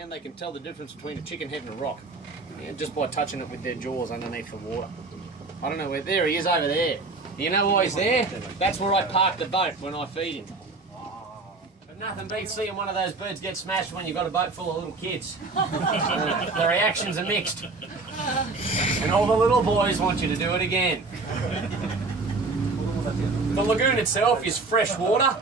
around, they can tell the difference between a chicken head and a rock, just by touching it with their jaws underneath the water. I don't know where, there he is over there. You know why he's there? That's where I park the boat when I feed him. But nothing beats seeing one of those birds get smashed when you've got a boat full of little kids. The reactions are mixed. And all the little boys want you to do it again. The lagoon itself is fresh water.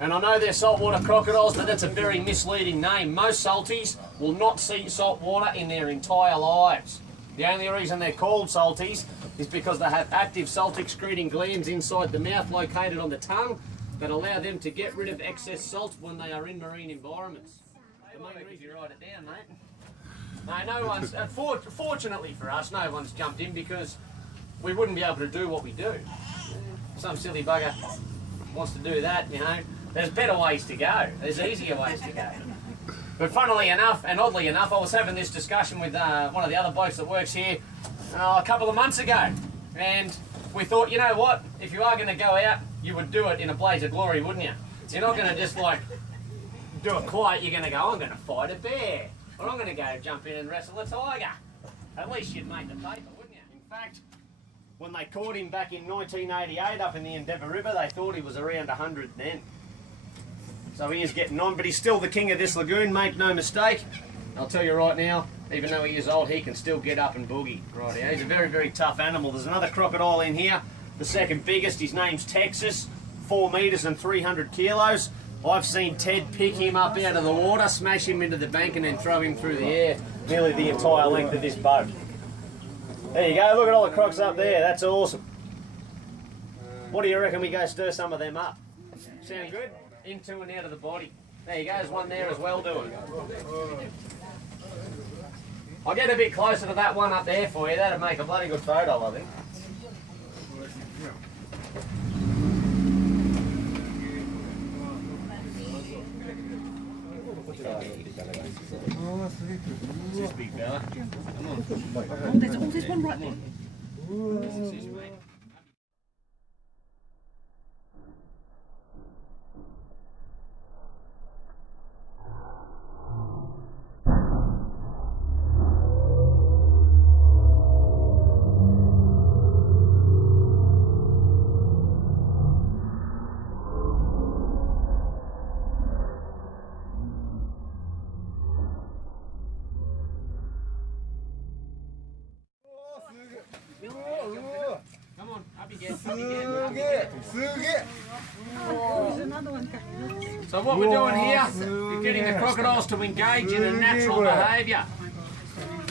And I know they're saltwater crocodiles, but that's a very misleading name. Most salties will not see salt water in their entire lives. The only reason they're called salties is because they have active salt-excreting glands inside the mouth located on the tongue that allow them to get rid of excess salt when they are in marine environments. The main reason you write it down, mate. No one's, fortunately for us, no one's jumped in because we wouldn't be able to do what we do. Some silly bugger wants to do that, you know. There's better ways to go. There's easier ways to go. But funnily enough, and oddly enough, I was having this discussion with one of the other blokes that works here a couple of months ago. And we thought, you know what, if you are going to go out, you would do it in a blaze of glory, wouldn't you? You're not going to just like do it quiet. You're going to go, I'm going to fight a bear. Or I'm going to go jump in and wrestle a tiger. At least you'd make the paper, wouldn't you? In fact, when they caught him back in 1988 up in the Endeavour River, they thought he was around 100 then. So he is getting on, but he's still the king of this lagoon, make no mistake. I'll tell you right now, even though he is old, he can still get up and boogie. Right here. He's a very, very tough animal. There's another crocodile in here, the second biggest. His name's Texas, 4 metres and 300 kilos. I've seen Ted pick him up out of the water, smash him into the bank and then throw him through the air, nearly the entire length of this boat. There you go, look at all the crocs up there, that's awesome. What do you reckon we go stir some of them up? Sound good? Into and out of the body. There you go, there's one there as well doing. I'll get a bit closer to that one up there for you, that'd make a bloody good photo, I think. This big fella. Come on. Oh, there's one right there. This is me. Come on, up you get. So what we're doing here is getting the crocodiles to engage in a natural behaviour.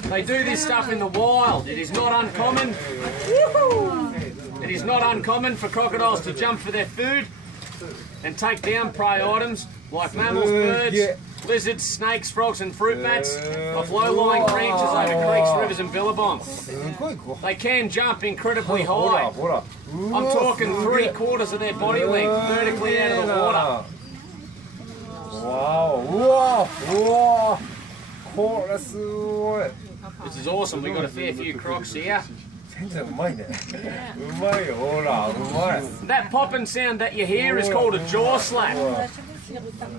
They do this stuff in the wild. It is not uncommon. It is not uncommon for crocodiles to jump for their food and take down prey items like mammals, birds, lizards, snakes, frogs and fruit bats off low-lying branches over creeks, rivers and billabongs. They can jump incredibly high. I'm talking 3/4 of their body length vertically out of the water. This is awesome. We've got a fair few crocs here. That popping sound that you hear is called a jaw slap.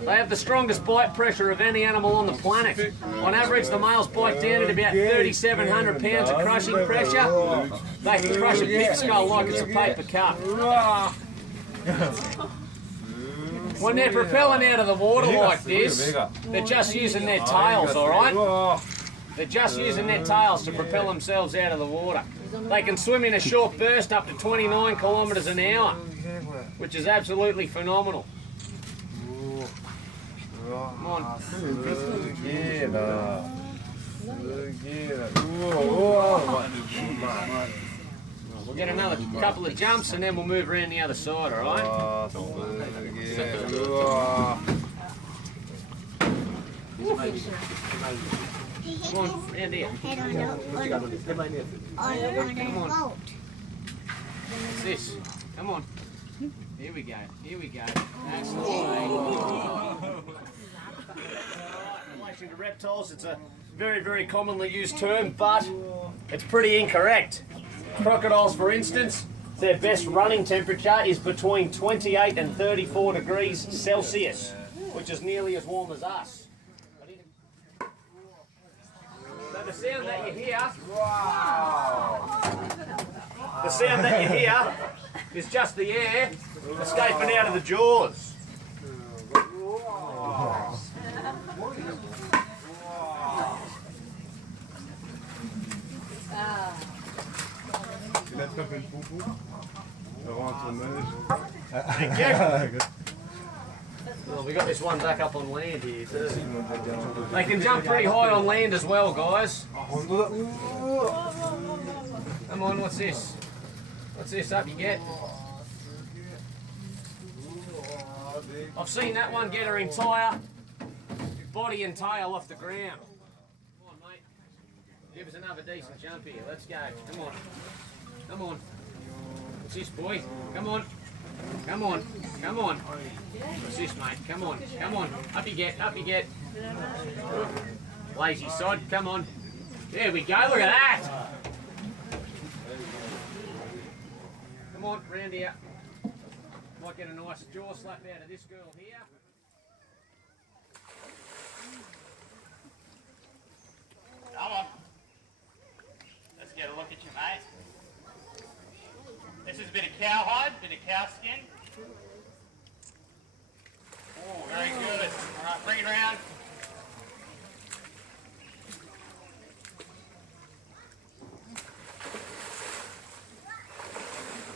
They have the strongest bite pressure of any animal on the planet. On average, the males bite down at about 3,700 pounds of crushing pressure. They can crush a pig skull like it's a paper cup. When they're propelling out of the water like this, they're just using their tails, alright? They're just using their tails to propel themselves out of the water. They can swim in a short burst up to 29 kilometres an hour, which is absolutely phenomenal. Come on. We'll get another couple of jumps and then we'll move around the other side, alright? Come on, round here. Come on. What's this? Come on. Here we go. Here we go. That's the way. In relation to reptiles, it's a very, very commonly used term, but it's pretty incorrect. Crocodiles, for instance, their best running temperature is between 28 and 34 degrees Celsius, which is nearly as warm as us. the sound that you hear. The sound that you hear is just the air escaping out of the jaws. Il attrape le pompon. Ça rend un tournage. Thank you. Well, we got this one back up on land here too. They can jump pretty high on land as well, guys. Come on, what's this? What's this? Up you get. I've seen that one get her entire body and tail off the ground. Come on, mate. Give us another decent jump here. Let's go. Come on. Come on. What's this, boy? Come on. Come on. Come on. What's this, mate? Come on. Come on. Up you get. Up you get. Lazy sod. Come on. There we go. Look at that. Come on. Round here. Might get a nice jaw slap out of this girl here. Come on. Let's get a look at you, mate. This is a bit of cowhide, bit of cow skin. Oh, very good. All right, bring it around.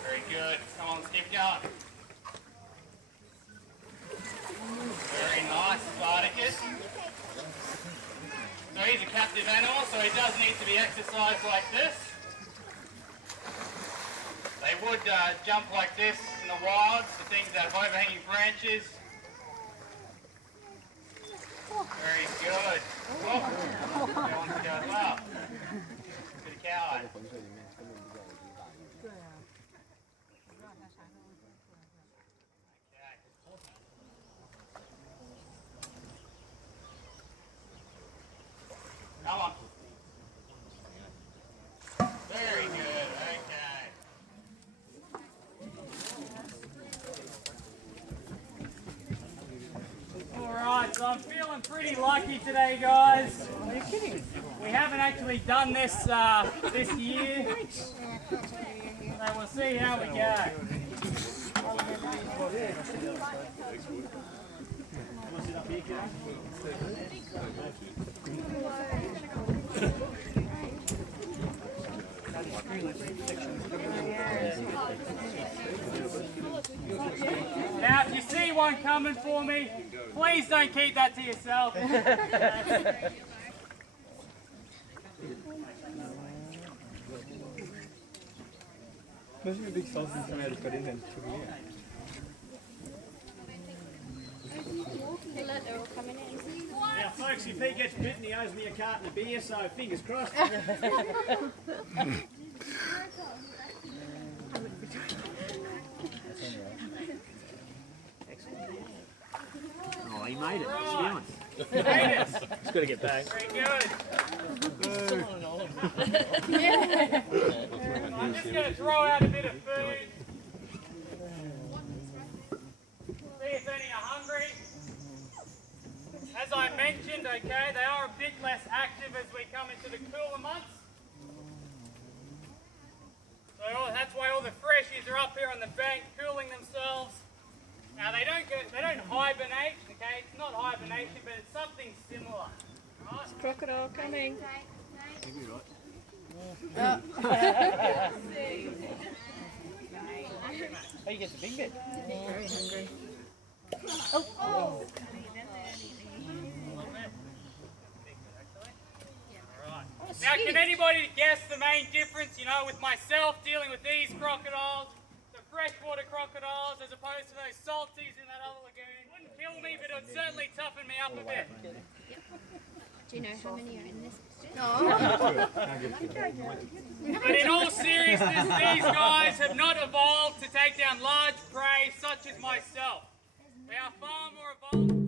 Very good. Come on, let's keep going. Very nice, Spartacus. So he's a captive animal, so he does need to be exercised like this. They would jump like this in the wild, the things that have overhanging branches. Very good. Oh, that one's going well. Bit of cowhide. Come on. Very good. Okay. Alright, so I'm feeling pretty lucky today, guys. Are you kidding? We haven't actually done this this year. So we'll see how we go. Now, if you see one coming for me, please don't keep that to yourself. Those are big sauces from Hartleys. Now, folks, if he gets bitten, he owes me a carton of beer, so fingers crossed. Oh, he made it. He's doing. He made it. He's got to get back. Very good. I'm just going to throw out a bit of food. See if any are hungry. As I mentioned, okay, they are a bit less active as we come into the cooler months. So that's why all the freshies are up here on the bank cooling themselves. Now they don't hibernate, okay? It's not hibernation, but it's something similar. Right? Crocodile coming. Oh, you get the big bit. Very hungry. Now, can anybody guess the main difference, you know, with myself dealing with these crocodiles, the freshwater crocodiles, as opposed to those salties in that other lagoon? Wouldn't kill me, but it would certainly toughen me up a bit. Do you know how many are in this? But in all seriousness, these guys have not evolved to take down large prey such as myself. They are far more evolved.